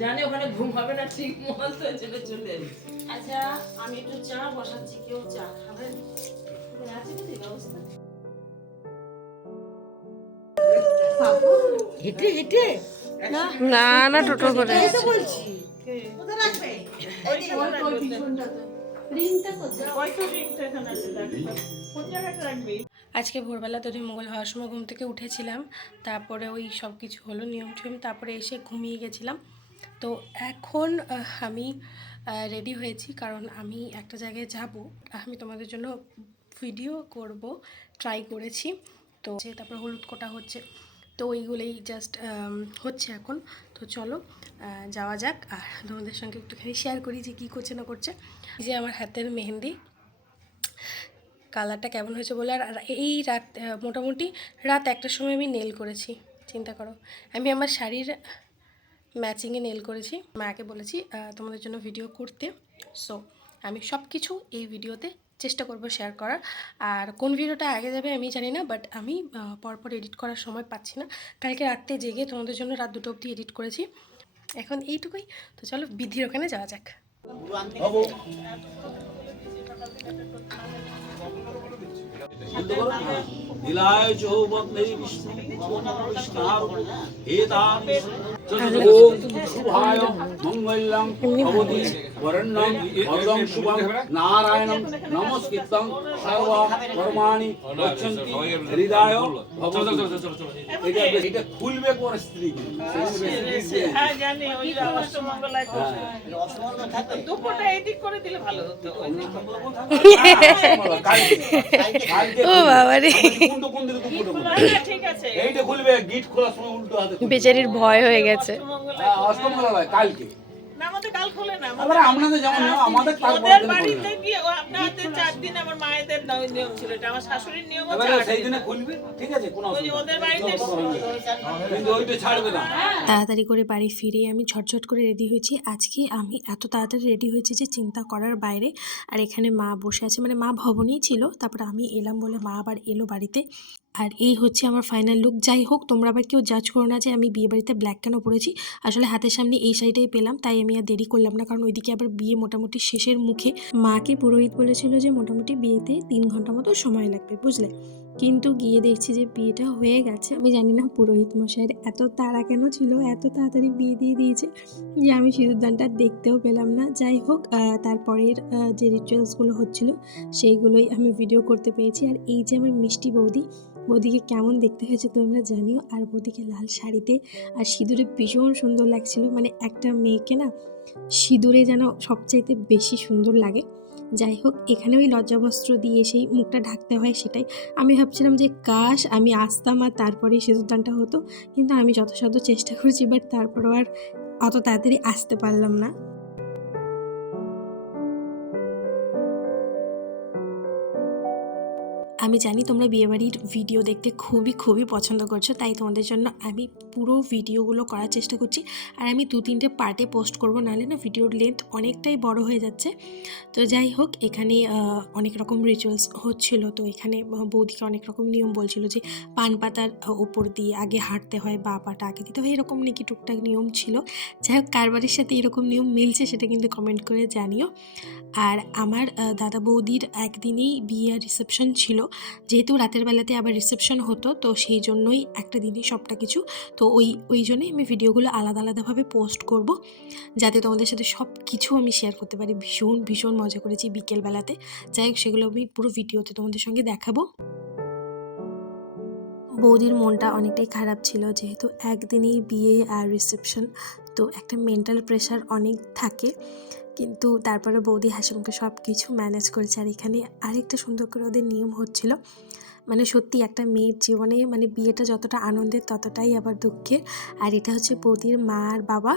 জানি ওখানে ঘুম হবে না ঠিক মতো চলে চলে। আচ্ছা আমি একটু চা বসাচ্ছি, কেউ চা খাবেন? আছে কি ব্যবস্থা? হেঁটে হেঁটে না না টোটো করে এই তো বলছি। কোথায় রাখবে? আজকে ভোরবেলা তোর মঙ্গল হওয়ার সময় ঘুম থেকে উঠেছিলাম, তারপরে ওই সব কিছু হলো নিয়ম টিয়ম, তারপরে এসে ঘুমিয়ে গেছিলাম। তো এখন আমি রেডি হয়েছি, কারণ আমি একটা জায়গায় যাব, আমি তোমাদের জন্য ভিডিও করব ট্রাই করেছি। তো তারপরে হলুদ কোটা হচ্ছে, তো ওইগুলোই জাস্ট হচ্ছে এখন। তো চলো যাওয়া যাক, আর তোমাদের সঙ্গে একটুখানি শেয়ার করি যে কী করছে না করছে। এই যে আমার হাতের মেহেন্দি, কালারটা কেমন হয়েছে বলে। আর এই রাত মোটামুটি রাত 1টার সময় আমি নেল করেছি, চিন্তা করো। আমি আমার শাড়ির ম্যাচিংয়ে নেল করেছি, মাকে বলেছি তোমাদের জন্য ভিডিও করতে। সো আমি সব কিছু এই ভিডিওতে চেষ্টা করব শেয়ার করার। আর কোন ভিডিওটা আগে যাবে আমি জানি না, বাট আমি পরপর এডিট করার সময় পাচ্ছি না। কালকে রাত্রে জেগে তোমাদের জন্য রাত 2টো অবধি এডিট করেছি, এখন এইটুকুই। তো চলো বিধির ওখানে যাওয়া যাক। नीलाय चौबंदे शुभाय मंगल्यं भवति वरण्यं वरदं शुभं नारायणं नमस्कृतं सर्व कर्माणि गच्छन्ति हृदय भवति। এটা খুলবে কোন স্ত্রী? হ্যাঁ জানি ওই অষ্টমঙ্গলায় দুপুরটা এদিক করে দিলে ভালো হতো। ও বাবা রে, ঠিক আছে এইটা খুলবে, গিট খোলার সময় উল্টো হাতে খুলবে। বেচারির ভয় হয়ে গেছে। অষ্টমঙ্গলায় কালকে না আমাদের কাল খোলে না। আবার আপনাদের যেমন নিয়ম, আমাদের তার ওদের বাড়িতে গিয়ে আপনাদের 4 দিন আমার মায়েদের নিয়ম ছিল, এটা আমার শাশুড়ির নিয়ম আছে। এবারে সেই দিনে খুলবে, ঠিক আছে, কোনো অসুবিধা নেই। ওদের বাড়িতে কিন্তু ওইটা ছাড়বে না। তাড়াতাড়ি করে বাড়ি ফিরে আমি ঝটঝট করে রেডি হয়েছি। আজকে আমি এত তাড়াতাড়ি রেডি হয়েছি যে চিন্তা করার বাইরে। আর এখানে মা বসে আছে, মানে মা ভবনেই ছিল, তারপর আমি এলাম বলে মা আবার এলো বাড়িতে। আর এই হচ্ছে আমার ফাইনাল লুক। যাই হোক, তোমরা আবার কেউ জাজ করো না যে আমি বিয়ে বাড়িতে ব্ল্যাক কেন পরেছি। আসলে হাতের সামনে এই শাড়িটাই পেলাম, তাই আমি আর দেরি করলাম না, কারণ ওইদিকে আবার বিয়ে মোটামুটি শেষের মুখে। মাকে পুরোহিত বলেছিল যে মোটামুটি বিয়েতে 3 ঘন্টা মতো সময় লাগবে, বুঝলে। কিন্তু গিয়ে দেখছি যে বিয়েটা হয়ে গেছে। আমি জানি না পুরোহিত মশাইয়ের এত তাড়া কেন ছিল, এত তাড়াতাড়ি বিয়ে দিয়ে দিয়েছে যে আমি সিঁদুরদানটা দেখতেও পেলাম না। যাই হোক, তারপরের যে রিচুয়ালসগুলো হচ্ছিল সেইগুলোই আমি ভিডিও করতে পেরেছি। আর এই যে আমার মিষ্টি বৌদি, বৌদিকে কেমন দেখতে হয়েছে তোমরা জানিও। আর বৌদিকে লাল শাড়িতে আর সিঁদুরে ভীষণ সুন্দর লাগছিল। মানে একটা মেয়েকে না সিঁদুরে যেন সবচাইতে বেশি সুন্দর লাগে। যাই হোক, এখানে ওই লজ্জাবস্ত্র দিয়ে সেই মুখটা ঢাকতে হয়, সেটাই আমি ভাবছিলাম যে কাশ আমি আসতাম আর তারপরে সিঁদুরদানটা হতো। কিন্তু আমি যথাসাধ্য চেষ্টা করছি, বাট তারপরও আর অত তাড়াতাড়ি আসতে পারলাম না। আমি জানি তোমরা বিয়েবাড়ির ভিডিও দেখতে খুবই খুবই পছন্দ করছো, তাই তোমাদের জন্য আমি পুরো ভিডিওগুলো করার চেষ্টা করছি। আর আমি 2-3টে পার্টে পোস্ট করবো, নাহলে না ভিডিওর লেন্থ অনেকটাই বড় হয়ে যাচ্ছে। তো যাই হোক, এখানে অনেক রকম রিচুয়ালস হচ্ছিল। তো এখানে বৌদিকে অনেক রকম নিয়ম বলছিল যে পান পাতার ওপর দিয়ে আগে হাঁটতে হয়, বা পাটা আগে দিতে হয়, এরকম নাকি টুকটাক নিয়ম ছিল। যাই হোক, কার বাড়ির সাথে এরকম নিয়ম মিলছে সেটা কিন্তু কমেন্ট করে জানিও। আর আমার দাদা বৌদির একদিনেই বিয়ে আর রিসেপশন ছিল, যেহেতু রাতের বেলাতে আবার রিসেপশন হতো, তো সেই জন্যই একটা দিনই সবটা কিছু। তো ওই জন্যই আমি ভিডিওগুলো আলাদা আলাদাভাবে পোস্ট করব, যাতে তোমাদের সাথে সব কিছু আমি শেয়ার করতে পারি। ভীষণ ভীষণ মজা করেছি বিকেলবেলাতে। যাই হোক, সেগুলো আমি পুরো ভিডিওতে তোমাদের সঙ্গে দেখাবো। বৌদির মনটা অনেকটাই খারাপ ছিল, যেহেতু একদিনেই বিয়ে আর রিসেপশন, তো একটা মেন্টাল প্রেশার অনেক থাকে। কিন্তু তারপরে বৌদি হাসিমুখে সব কিছু ম্যানেজ করেছে। আর এখানে আরেকটা সুন্দর করে ওদের নিয়ম হচ্ছিল। মানে সত্যি একটা মেয়ের জীবনে মানে বিয়েটা যতটা আনন্দের ততটাই আবার দুঃখের। আর এটা হচ্ছে বৌদির মা আর বাবা,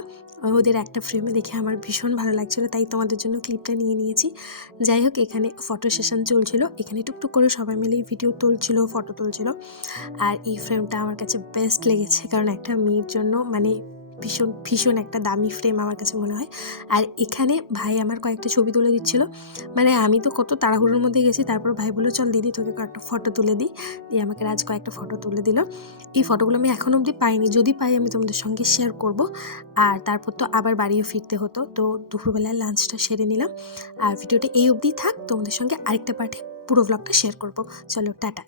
ওদের একটা ফ্রেমে দেখে আমার ভীষণ ভালো লাগছিলো, তাই তোমাদের জন্য ক্লিপটা নিয়ে নিয়েছি। যাই হোক, এখানে ফটো সেশন চলছিল, এখানে টুকটুক করে সবাই মিলেই ভিডিও তুলছিল, ফটো তুলছিল। আর এই ফ্রেমটা আমার কাছে বেস্ট লেগেছে, কারণ একটা মেয়ের জন্য মানে ভীষণ ভীষণ একটা দামি ফ্রেম আমার কাছে মনে হয়। আর এখানে ভাই আমার কয়েকটা ছবি তুলে দিচ্ছিল, মানে আমি তো কত তাড়াহুড়োর মধ্যে গেছি, তারপর ভাই বললো চল দিদি তোকে কয়েকটা ফটো তুলে দিই, দিয়ে আমাকে রাজ কয়েকটা ফটো তুলে দিল। এই ফটোগুলো আমি এখন অবধি পাইনি, যদি পাই আমি তোমাদের সঙ্গে শেয়ার করব। আর তারপর তো আবার বাড়িও ফিরতে হতো, তো দুপুরবেলায় লাঞ্চটা সেরে নিলাম। আর ভিডিওটা এই অবধি থাক, তোমাদের সঙ্গে আরেকটা পার্টে পুরো ব্লগটা শেয়ার করব। চলো টাটা।